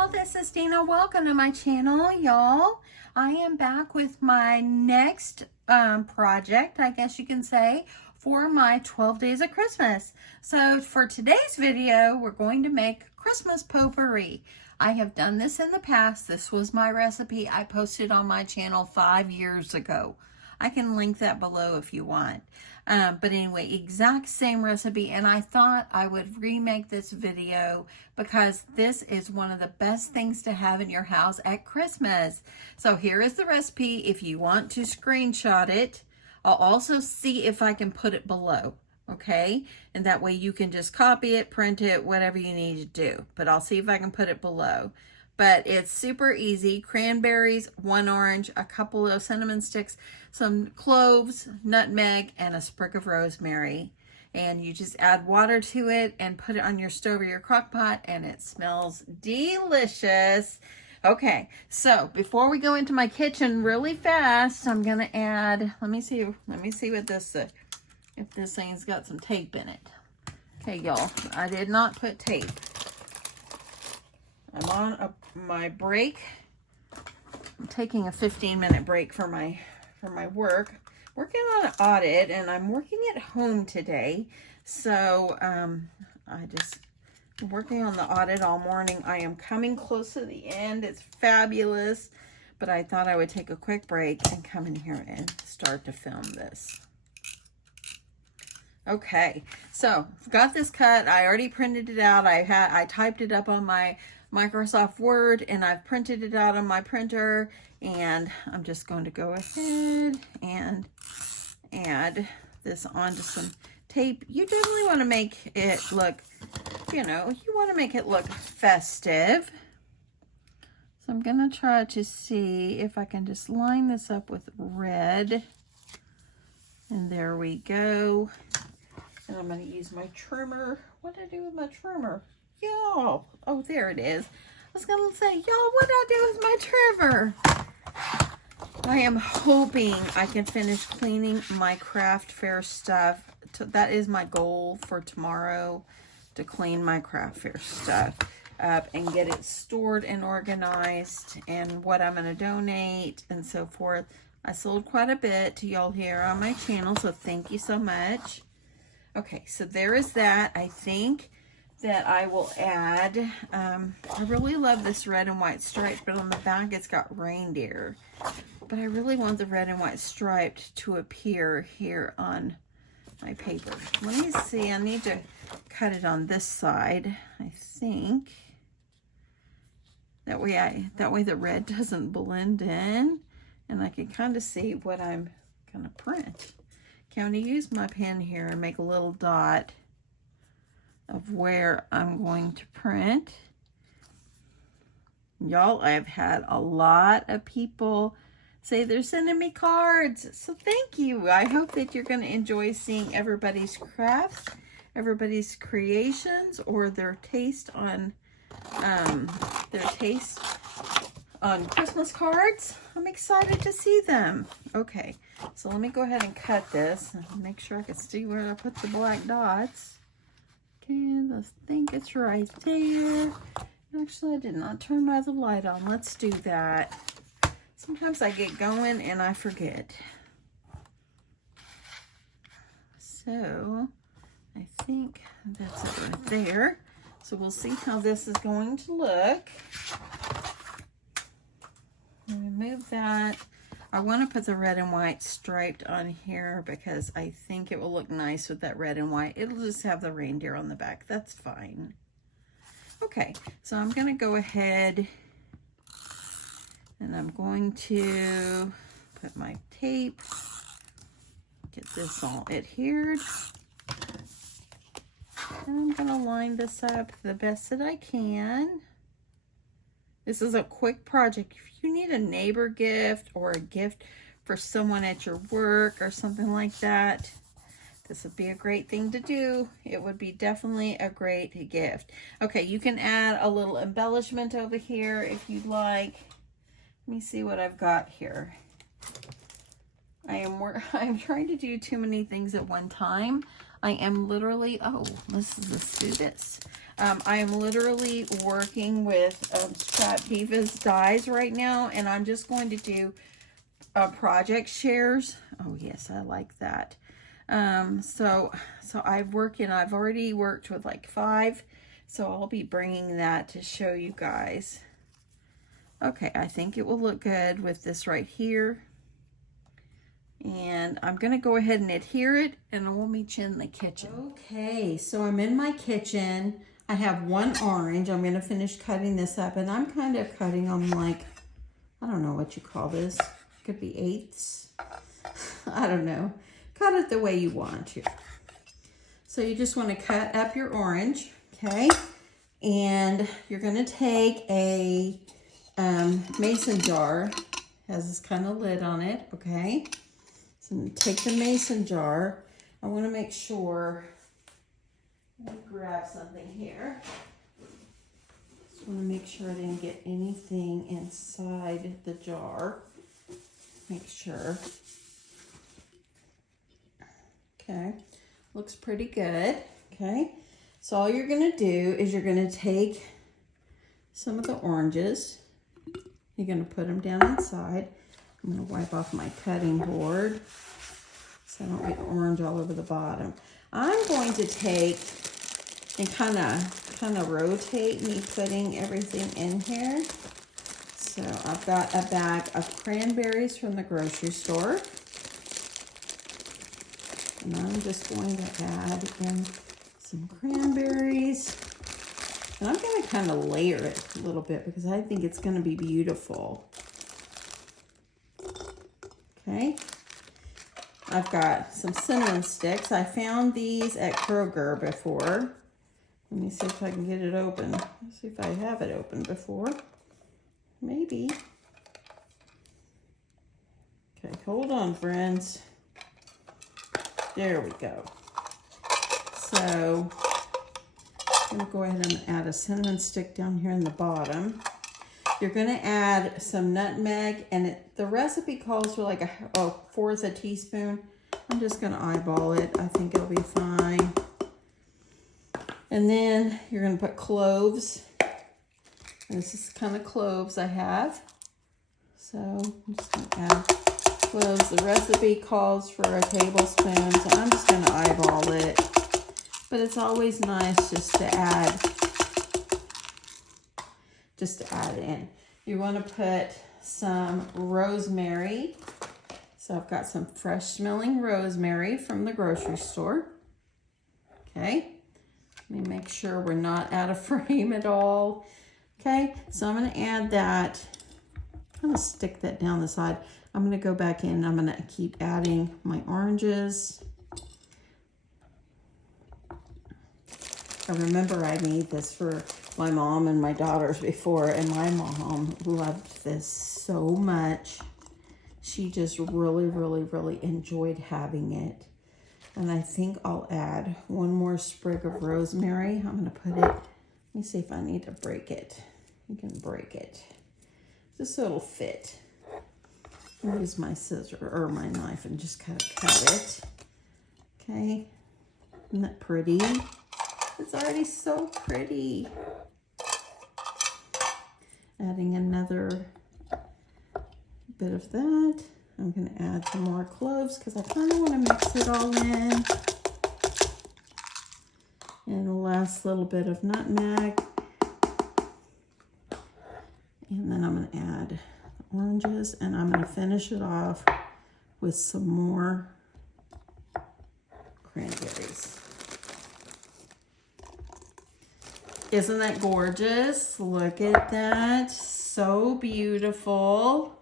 y'all, this is Deanna. Welcome to my channel, y'all. I am back with my next project, I guess you can say, for my 12 days of Christmas. So for today's video, we're going to make Christmas potpourri. I have done this in the past. This was my recipe I posted on my channel 5 years ago. I can link that below if you want. But anyway, exact same recipe, and I thought I would remake this video because this is one of the best things to have in your house at Christmas. So here is the recipe if you want to screenshot it. I'll also see if I can put it below, okay? And that way you can just copy it, print it, whatever you need to do. But I'll see if I can put it below. But it's super easy. Cranberries, 1 orange, a couple of cinnamon sticks, some cloves, nutmeg, and a sprig of rosemary. And you just add water to it and put it on your stove or your crock pot, and it smells delicious. Okay, so before we go into my kitchen really fast, I'm gonna add, let me see what this, if this thing's got some tape in it. Okay, y'all, I did not put tape. I'm on my break. I'm taking a 15-minute break for my work. Working on an audit, and I'm working at home today. So I'm working on the audit all morning. I am coming close to the end. It's fabulous, but I thought I would take a quick break and come in here and start to film this. Okay, so I've got this cut. I already printed it out. I typed it up on my Microsoft Word, and I've printed it out on my printer, and I'm just going to go ahead and add this onto some tape. You definitely want to make it look, you want to make it look festive. So I'm going to try to see if I can just line this up with red, and there we go. And I'm going to use my trimmer. What did I do with my trimmer? Y'all, oh, there it is. I was gonna say, y'all, what did I do with my trimmer? I am hoping I can finish cleaning my craft fair stuff. That is my goal for tomorrow, to clean my craft fair stuff up and get it stored and organized, and what I'm gonna donate and so forth. I sold quite a bit to y'all here on my channel, so thank you so much. Okay, so there is that. I think that I will add, I really love this red and white striped, but on the back it's got reindeer. But I really want the red and white striped to appear here on my paper. Let me see, I need to cut it on this side, I think. That way the red doesn't blend in, and I can kind of see what I'm gonna print. Okay, I'm gonna use my pen here and make a little dot of where I'm going to print. Y'all, I've had a lot of people say they're sending me cards, so thank you. I hope that you're going to enjoy seeing everybody's crafts, everybody's creations, or their taste on Christmas cards. I'm excited to see them. Okay, so let me go ahead and cut this and make sure I can see where I put the black dots. I think it's right there. Actually, I did not turn my other light on. Let's do that. Sometimes I get going and I forget. So I think that's it right there. So we'll see how this is going to look. Remove that. I want to put the red and white striped on here because I think it will look nice with that red and white. It'll just have the reindeer on the back. That's fine. Okay, so I'm going to go ahead and I'm going to put my tape, get this all adhered. And I'm going to line this up the best that I can. This is a quick project. If you need a neighbor gift or a gift for someone at your work or something like that, this would be a great thing to do. It would be definitely a great gift. Okay, you can add a little embellishment over here if you'd like. Let me see what I've got here. I'm trying to do too many things at one time. I am literally, oh, let's do this. I am literally working with Scrap Divas dies right now, and I'm just going to do project shares. Oh yes, I like that. So I've already worked with like 5, so I'll be bringing that to show you guys. Okay, I think it will look good with this right here. And I'm going to go ahead and adhere it, and we'll meet you in the kitchen. Okay, so I'm in my kitchen. I have 1 orange. I'm going to finish cutting this up, and I'm kind of cutting them like, I don't know what you call this. Could be 1/8. I don't know. Cut it the way you want to. So you just want to cut up your orange, okay? And you're going to take a mason jar. Has this kind of lid on it, okay? So I'm going to take the mason jar. I want to make sure, let me grab something here. Just want to make sure I didn't get anything inside the jar. Make sure. Okay, looks pretty good. Okay, so all you're going to do is you're going to take some of the oranges. You're going to put them down inside. I'm going to wipe off my cutting board so I don't get orange all over the bottom. I'm going to take and kind of rotate me putting everything in here. So I've got a bag of cranberries from the grocery store. And I'm just going to add in some cranberries. And I'm going to kind of layer it a little bit because I think it's going to be beautiful. Okay. I've got some cinnamon sticks. I found these at Kroger before. Let me see if I can get it open. Let's see if I have it open before. Maybe. Okay, hold on, friends. There we go. So I'm going to go ahead and add a cinnamon stick down here in the bottom. You're going to add some nutmeg, and the recipe calls for like a 1/4 teaspoon. I'm just going to eyeball it. I think it'll be fine. And then you're going to put cloves. And this is the kind of cloves I have. So I'm just going to add cloves. The recipe calls for a tablespoon, so I'm just going to eyeball it. But it's always nice just to add in. You want to put some rosemary. So I've got some fresh smelling rosemary from the grocery store. Okay. Let me make sure we're not out of frame at all. Okay, so I'm going to add that. I'm going to stick that down the side. I'm going to go back in. I'm going to keep adding my oranges. I remember I made this for my mom and my daughters before, and my mom loved this so much. She just really, really, really enjoyed having it. And I think I'll add 1 more sprig of rosemary. I'm going to put it, let me see if I need to break it. You can break it just so it'll fit. I'll use my scissor or my knife and just kind of cut it. Okay, isn't that pretty? It's already so pretty. Adding another bit of that. I'm going to add some more cloves because I kind of want to mix it all in. And the last little bit of nutmeg. And then I'm going to add the oranges, and I'm going to finish it off with some more cranberries. Isn't that gorgeous? Look at that. So beautiful.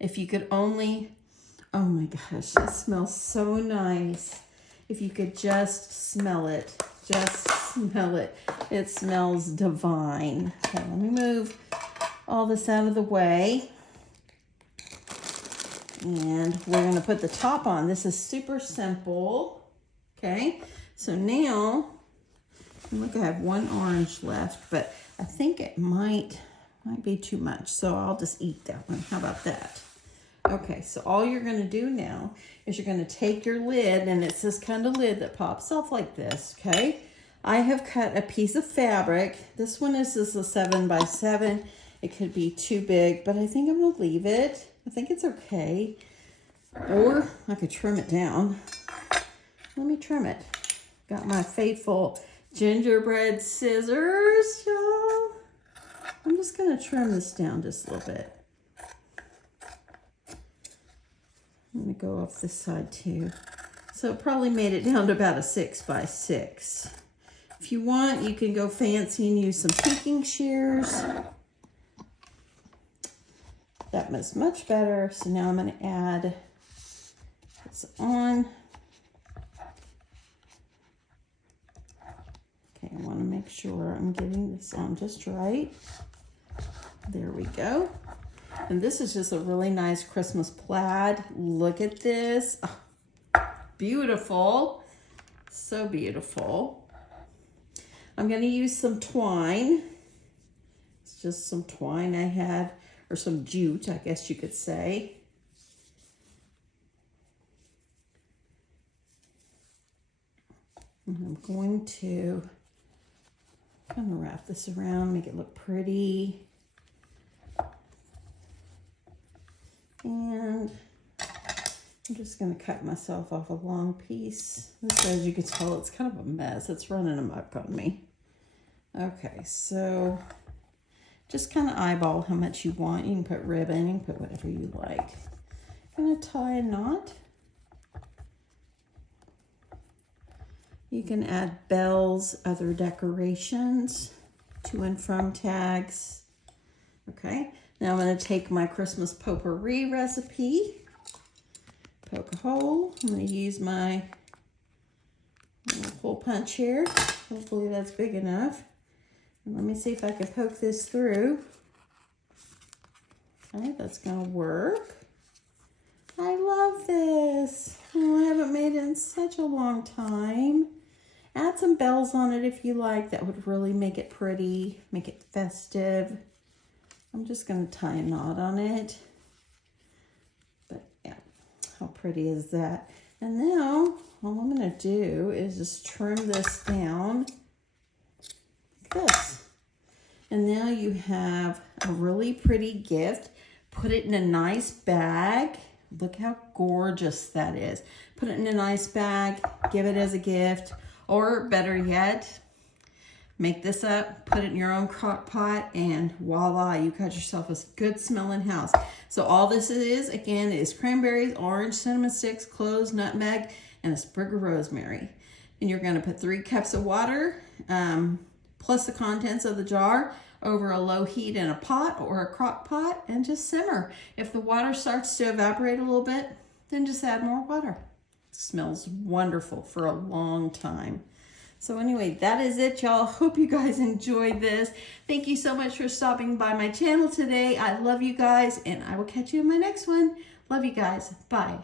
If you could only, oh my gosh, that smells so nice. If you could just smell it. Just smell it. It smells divine. Okay, let me move all this out of the way. And we're going to put the top on. This is super simple. Okay, so now, look, I have 1 orange left, but I think it might be too much. So I'll just eat that one. How about that? Okay, so all you're going to do now is you're going to take your lid, and it's this kind of lid that pops off like this, okay? I have cut a piece of fabric. This one is a 7x7. It could be too big, but I think I'm going to leave it. I think it's okay. Or I could trim it down. Let me trim it. Got my faithful gingerbread scissors, y'all. I'm just going to trim this down just a little bit. I'm going to go off this side too. So it probably made it down to about a 6x6. If you want, you can go fancy and use some picking shears. That was much better. So now I'm going to add this on. Okay, I want to make sure I'm getting this on just right. There we go. And this is just a really nice Christmas plaid. Look at this. Oh, beautiful. So beautiful. I'm going to use some twine. It's just some twine I had, or some jute, I guess you could say. And I'm going to kind of wrap this around, make it look pretty. And I'm just going to cut myself off a long piece. This, as you can tell, it's kind of a mess. It's running amok on me. Okay, so just kind of eyeball how much you want. You can put ribbon, you can put whatever you like. I'm going to tie a knot. You can add bells, other decorations, to and from tags. Okay, now I'm going to take my Christmas potpourri recipe. Poke a hole. I'm going to use my little hole punch here. Hopefully that's big enough. And let me see if I can poke this through. Okay, that's going to work. I love this. Oh, I haven't made it in such a long time. Add some bells on it if you like. That would really make it pretty, make it festive. I'm just going to tie a knot on it. But yeah, how pretty is that? And now all I'm going to do is just trim this down like this. And now you have a really pretty gift. Put it in a nice bag. Look how gorgeous that is. Put it in a nice bag, give it as a gift, or better yet, make this up, put it in your own crock pot, and voila, you got yourself a good smelling house. So all this is, again, is cranberries, orange, cinnamon sticks, cloves, nutmeg, and a sprig of rosemary. And you're going to put 3 cups of water, plus the contents of the jar, over a low heat in a pot or a crock pot, and just simmer. If the water starts to evaporate a little bit, then just add more water. It smells wonderful for a long time. So anyway, that is it, y'all. Hope you guys enjoyed this. Thank you so much for stopping by my channel today. I love you guys, and I will catch you in my next one. Love you guys. Bye.